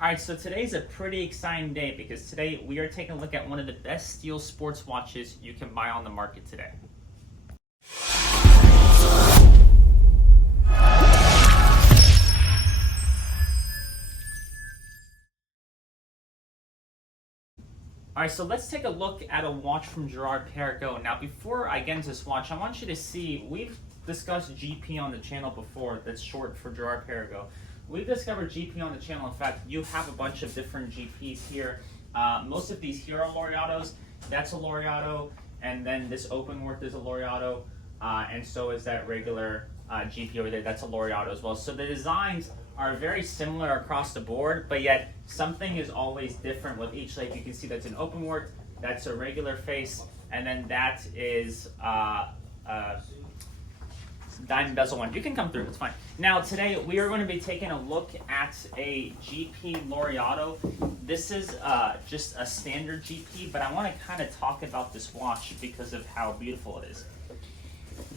All right, so today's a pretty exciting day because today we are taking a look at one of the best steel sports watches you can buy on the market today. All right, so let's take a look at a watch from Girard Perregaux. Now, before I get into this watch, I want you to see, we've discussed GP on the channel before, that's short for Girard Perregaux. We've discovered GP on the channel. In fact, you have a bunch of different GPs here. Most of these here are Laureatos. That's a Laureato, and then this open work is a Laureato, and so is that regular GP over there. That's a Laureato as well. So the designs are very similar across the board, but yet something is always different with each. Like you can see, that's an open work, that's a regular face, and then that is diamond bezel one. You can come through, it's fine. Now today we are going to be taking a look at a GP Laureato. This is just a standard GP, but I want to kind of talk about this watch because of how beautiful it is.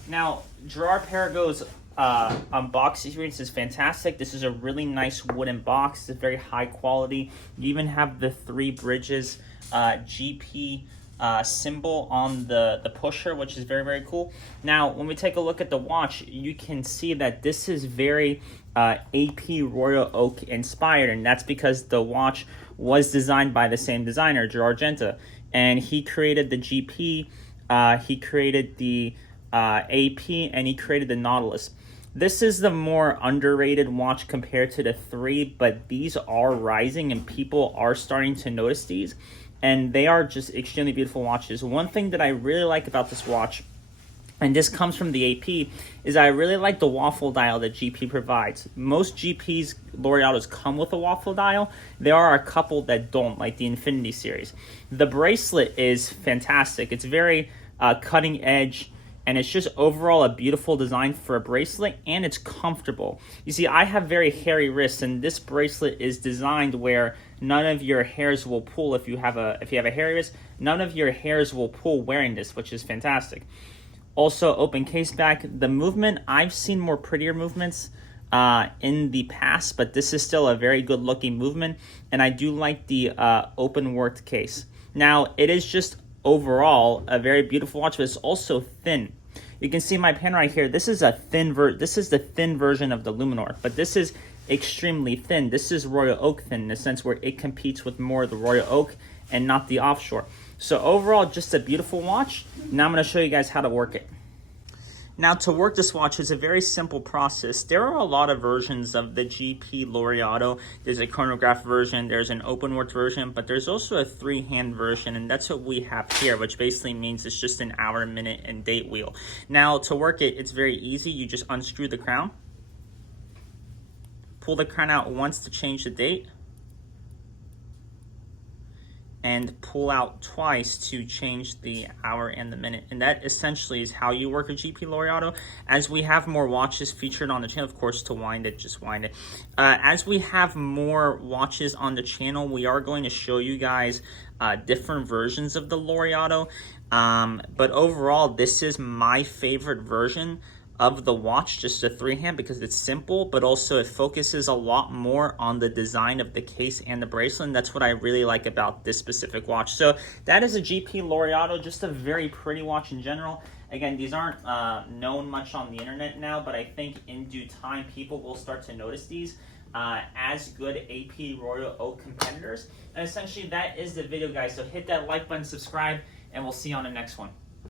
Now, Girard Perregaux's unbox experience is fantastic. This is a really nice wooden box. It's very high quality. You even have the 3 bridges GP symbol on the pusher, which is very, very cool. Now, when we take a look at the watch, you can see that this is very AP Royal Oak inspired, and that's because the watch was designed by the same designer, Girard and he created the GP, he created the AP, and he created the Nautilus. This is the more underrated watch compared to the 3, but these are rising and people are starting to notice these, and they are just extremely beautiful watches. One thing that I really like about this watch, and this comes from the AP, is I really like the waffle dial that GP provides. Most GP's Laureatos come with a waffle dial. There are a couple that don't, like the Infinity series. The bracelet is fantastic. It's very cutting edge, and it's just overall a beautiful design for a bracelet, and it's comfortable. You see, I have very hairy wrists, and this bracelet is designed where none of your hairs will pull. If you have a hairy wrist, none of your hairs will pull wearing this, which is fantastic. Also, open case back. The movement, I've seen more prettier movements in the past, but this is still a very good looking movement, and I do like the open worked case. Now, it is just overall a very beautiful watch, but it's also thin. You can see my pen right here. This is a thin this is the thin version of the Luminor, but this is extremely thin. This is Royal Oak thin in the sense where it competes with more of the Royal Oak and not the offshore. So overall, just a beautiful watch. Now I'm going to show you guys how to work it. Now, to work this watch is a very simple process. There are a lot of versions of the GP Laureato. There's a chronograph version, there's an open work version, but there's also a 3-hand version, and that's what we have here, which basically means it's just an hour, minute, and date wheel. Now, to work it, it's very easy. You just unscrew the crown, pull the crown out once to change the date, and pull out twice to change the hour and the minute. And that essentially is how you work a GP Laureato. As we have more watches featured on the channel, of course, to wind it, just wind it. As we have more watches on the channel, we are going to show you guys different versions of the Laureato. But overall, this is my favorite version of the watch, just a 3-hand, because it's simple, but also it focuses a lot more on the design of the case and the bracelet, and that's what I really like about this specific watch. So that is a GP Laureato, just a very pretty watch in general. Again, these aren't known much on the internet now, but I think in due time people will start to notice these as good AP Royal Oak competitors. And essentially that is the video, guys. So hit that like button, subscribe, and we'll see you on the next one.